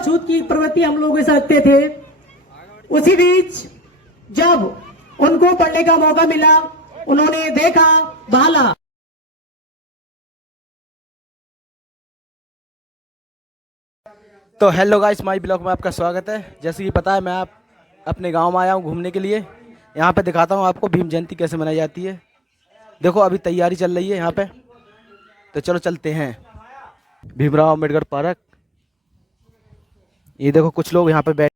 छूत की प्रवृत्ति हम लोग रखते थे। उसी बीच जब उनको पढ़ने का मौका मिला, उन्होंने देखा भाला। तो हेलो गाइस, माई ब्लॉग में आपका स्वागत है। जैसे कि पता है, मैं अपने गांव में आया हूं घूमने के लिए। यहां पे दिखाता हूं आपको भीम जयंती कैसे मनाई जाती है। देखो अभी तैयारी चल रही है यहां पे, तो चलो चलते हैं भीमराव अम्बेडकर पार्क। ये देखो कुछ लोग यहाँ पे बैठ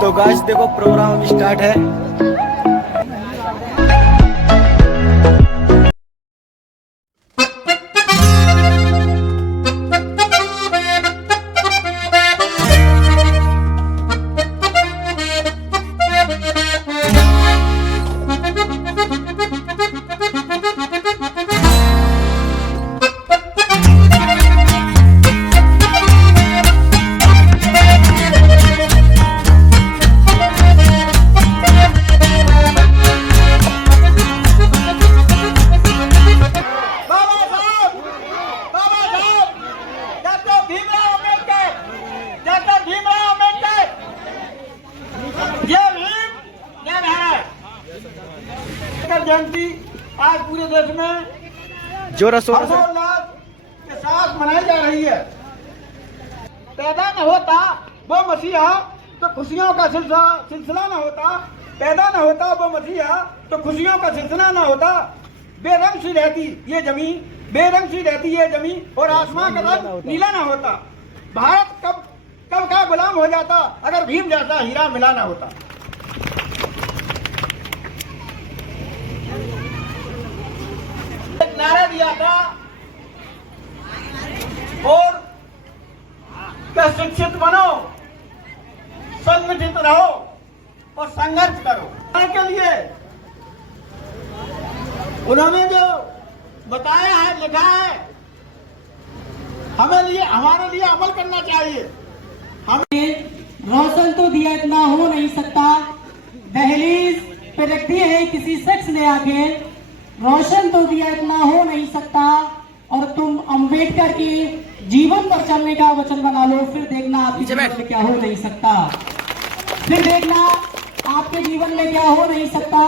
तो गाइस देखो प्रोग्राम स्टार्ट है। जयंती आज पूरे देश में जोर शोर के साथ मनाई जा रही है। पैदा न होता वो मसीहा तो खुशियों का सिलसिला न होता। पैदा न होता वो मसीहा तो खुशियों का सिलसिला न होता। बेरंग सी रहती ये जमीन, बेरंग सी रहती ये जमीन, और आसमान का रंग नीला न होता। भारत कब कब का गुलाम हो जाता अगर भीम जैसा हीरा मिला न होता। नारा दिया था और क्या शिक्षित बनो, संगठित रहो और संघर्ष करो के लिए उन्होंने जो बताया है, लिखा है, हमारे लिए अमल करना चाहिए। हमें रोशन तो दिया इतना हो नहीं सकता, दहलीज पे रख दिए है किसी शख्स ने आके। रोशन तो दिया इतना हो नहीं सकता, और तुम अंबेडकर के जीवन पर चलने का वचन बना लो, फिर देखना आपके जीवन में क्या हो नहीं सकता। फिर देखना आपके जीवन में क्या हो नहीं सकता।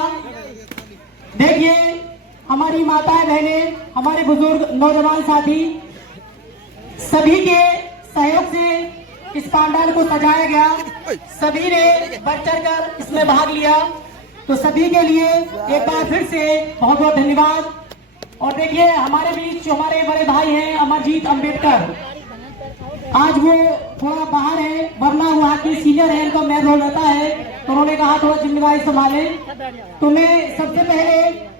देखिए हमारी माताएं बहनें, हमारे बुजुर्ग नौजवान साथी सभी के सहयोग से इस पंडाल को सजाया गया, सभी ने बढ़ चढ़कर इसमें भाग लिया, तो सभी के लिए एक बार फिर से बहुत बहुत धन्यवाद। और देखिए हमारे बीच जो हमारे बड़े भाई हैं अमरजीत अंबेडकर, आज वो थोड़ा बाहर है, वरना वहाँ की सीनियर है, इनका मेन रोल रहता है, तो उन्होंने कहा थोड़ा जिम्मेदारी संभाले। तो मैं सबसे पहले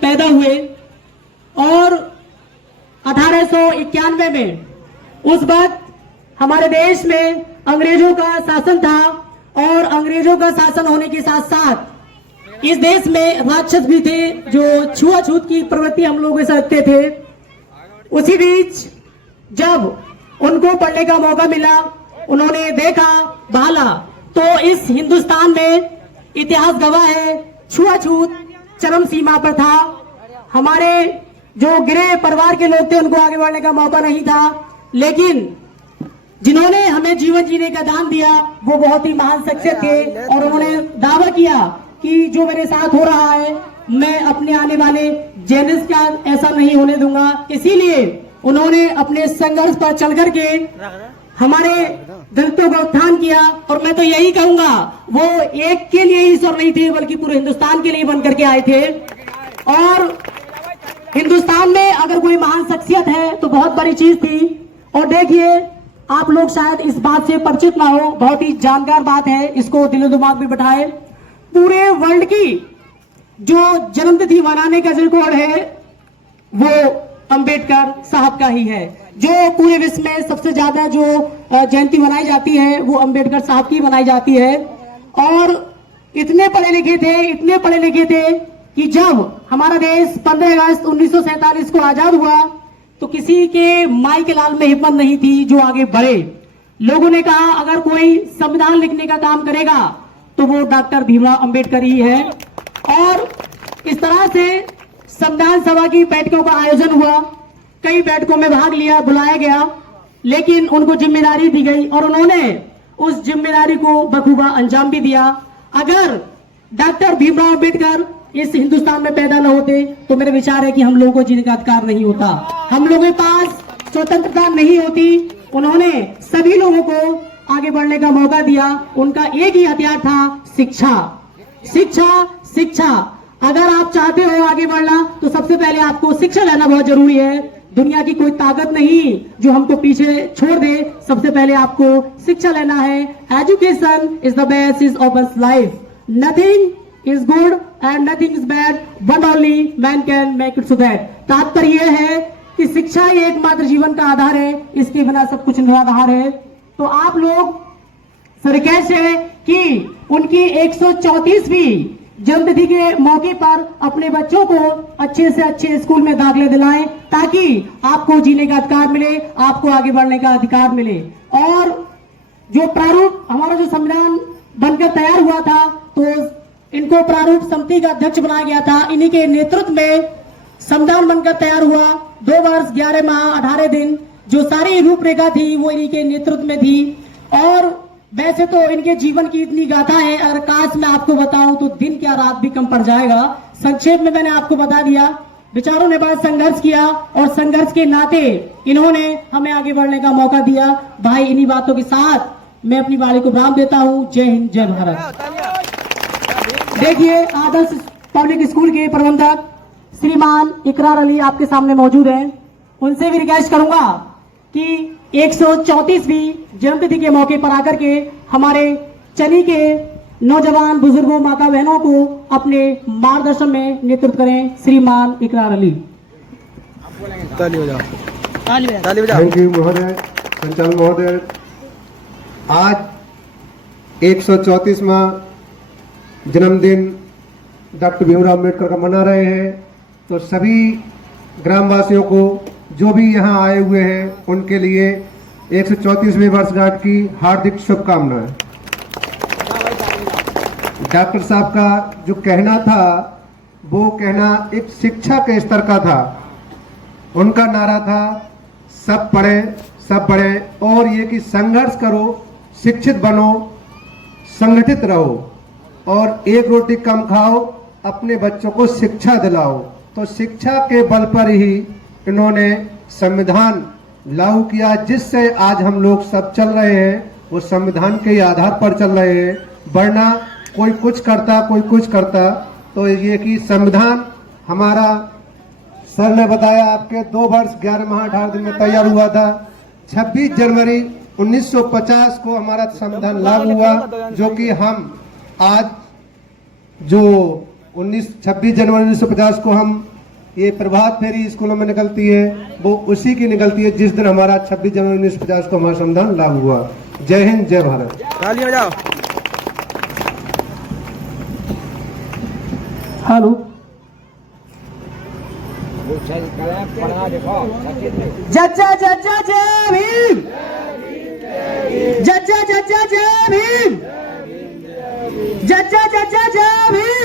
पैदा हुए और 1891 में उस वक्त हमारे देश में अंग्रेजों का शासन था, और अंग्रेजों का शासन होने के साथ साथ इस देश में राक्षस भी थे जो छुआछूत की प्रवृत्ति हम लोगों से रखते थे। उसी बीच जब उनको पढ़ने का मौका मिला, उन्होंने देखा भाला, तो इस हिंदुस्तान में इतिहास गवाह है, छुआछूत चरम सीमा पर था। हमारे जो गिरे परिवार के लोग थे उनको आगे बढ़ने का मौका नहीं था, लेकिन जिन्होंने हमें जीवन जीने का दान दिया वो बहुत ही महान शख्सियत थे, और उन्होंने दावा किया कि जो मेरे साथ हो रहा है मैं अपने आने वाले जेनरेशन का ऐसा नहीं होने दूंगा। इसीलिए उन्होंने अपने संघर्ष पर चल करके हमारे दलितों का उत्थान किया। और मैं तो यही कहूंगा वो एक के लिए ईश्वर नहीं थे बल्कि पूरे हिंदुस्तान के लिए बन करके आए थे। और हिंदुस्तान में अगर कोई महान शख्सियत है तो बहुत बड़ी चीज थी। और देखिए आप लोग शायद इस बात से परिचित ना हो, बहुत ही जानकार बात है, इसको दिलो दिमाग में बिठाए। पूरे वर्ल्ड की जो जन्मतिथि मनाने का रिकॉर्ड है वो अंबेडकर साहब का ही है। जो पूरे विश्व में सबसे ज्यादा जो जयंती मनाई जाती है वो अंबेडकर साहब की मनाई जाती है। और इतने पढ़े लिखे थे कि जब हमारा देश 15 अगस्त 1947 को आजाद हुआ तो किसी के माई के लाल में हिम्मत नहीं थी जो आगे बढ़े। लोगों ने कहा अगर कोई संविधान लिखने का काम करेगा तो वो डॉक्टर भीमराव अंबेडकर ही है। और इस तरह से संविधान सभा की बैठकों का आयोजन हुआ, कई बैठकों में भाग लिया, बुलाया गया, लेकिन उनको जिम्मेदारी दी गई और उन्होंने उस जिम्मेदारी को बखूबा अंजाम भी दिया। अगर डॉक्टर भीमराव अंबेडकर इस हिंदुस्तान में पैदा न होते तो मेरा विचार है कि हम लोगों को जीने का अधिकार नहीं होता, हम लोगों के पास स्वतंत्रता नहीं होती। उन्होंने सभी लोगों को आगे बढ़ने का मौका दिया। उनका एक ही हथियार था, शिक्षा, शिक्षा, शिक्षा। अगर आप चाहते हो आगे बढ़ना तो सबसे पहले आपको शिक्षा लेना बहुत जरूरी है। दुनिया की कोई ताकत नहीं जो हमको पीछे छोड़ दे, सबसे पहले आपको शिक्षा लेना है। Education is the basis of us life, nothing is good and nothing is bad, one only man can make it so that. तात्पर्य यह है कि शिक्षा ही एकमात्र जीवन का आधार है, इसके बिना सब कुछ निराधार है। तो आप लोग से रिक्वेस्ट है कि उनकी 134वीं जन्मतिथि के मौके पर अपने बच्चों को अच्छे से अच्छे स्कूल में दाखिले दिलाएं ताकि आपको जीने का अधिकार मिले, आपको आगे बढ़ने का अधिकार मिले। और जो प्रारूप हमारा जो संविधान बनकर तैयार हुआ था तो इनको प्रारूप समिति का अध्यक्ष बनाया गया था। इन्हीं के नेतृत्व में संविधान बनकर तैयार हुआ। 2 वर्ष 11 माह 18 दिन जो सारी रूपरेखा थी वो इन्हीं के नेतृत्व में थी। और वैसे तो इनके जीवन की इतनी गाथा है, अगर काश मैं आपको बताऊं तो दिन क्या रात भी कम पड़ जाएगा। संक्षेप में मैंने आपको बता दिया। विचारों ने बड़ा संघर्ष किया और संघर्ष के नाते इन्होंने हमें आगे बढ़ने का मौका दिया। भाई इन्हीं बातों के साथ मैं अपनी वाणी को विराम देता हूँ। जय हिंद, जय भारत। देखिए आदर्श पब्लिक स्कूल के प्रबंधक श्रीमान इकरार अली आपके सामने मौजूद हैं। उनसे भी रिक्वेस्ट करूंगा कि 134वीं जन्मतिथि के मौके पर आकर के हमारे चनी के नौजवान बुजुर्गों, माता बहनों को अपने मार्गदर्शन में नेतृत्व करें। श्रीमान इकरार अली। ताली बजाओ, ताली बजाओ। थैंक यू महोदय, संचालक महोदय। आज 134वां जन्मदिन डॉक्टर भीमराव अम्बेडकर का मना रहे हैं, तो सभी ग्रामवासियों को जो भी यहाँ आए हुए हैं उनके लिए 134वीं वर्षगांठ की हार्दिक शुभकामनाएं। डॉक्टर साहब का जो कहना था वो कहना एक शिक्षा के स्तर का था। उनका नारा था सब पढ़े सब बढ़े, और ये कि संघर्ष करो, शिक्षित बनो, संगठित रहो और एक रोटी कम खाओ, अपने बच्चों को शिक्षा दिलाओ। तो शिक्षा के बल पर ही इन्होंने संविधान लागू किया, जिससे आज हम लोग सब चल रहे हैं, वो संविधान के आधार पर चल रहे हैं। वरना कोई कुछ करता, कोई कुछ करता। तो ये कि संविधान हमारा, सर ने बताया, आपके 2 वर्ष 11 माह 18 दिन में तैयार हुआ था। 26 जनवरी 1950 को हमारा संविधान लागू हुआ, जो कि हम आज जो 26 जनवरी 1950 को हम ये प्रभात फेरी स्कूलों में निकलती है, वो उसी की निकलती है जिस दिन हमारा 26 जनवरी 1950 को हमारा संविधान लागू हुआ। जय हिंद, जय भारत। तालियां बजाओ। हेलो, जज्जा जज्जा जय भीम, जज्जा जज्जा जय भीम, जज्जा जज्जा जय भीम।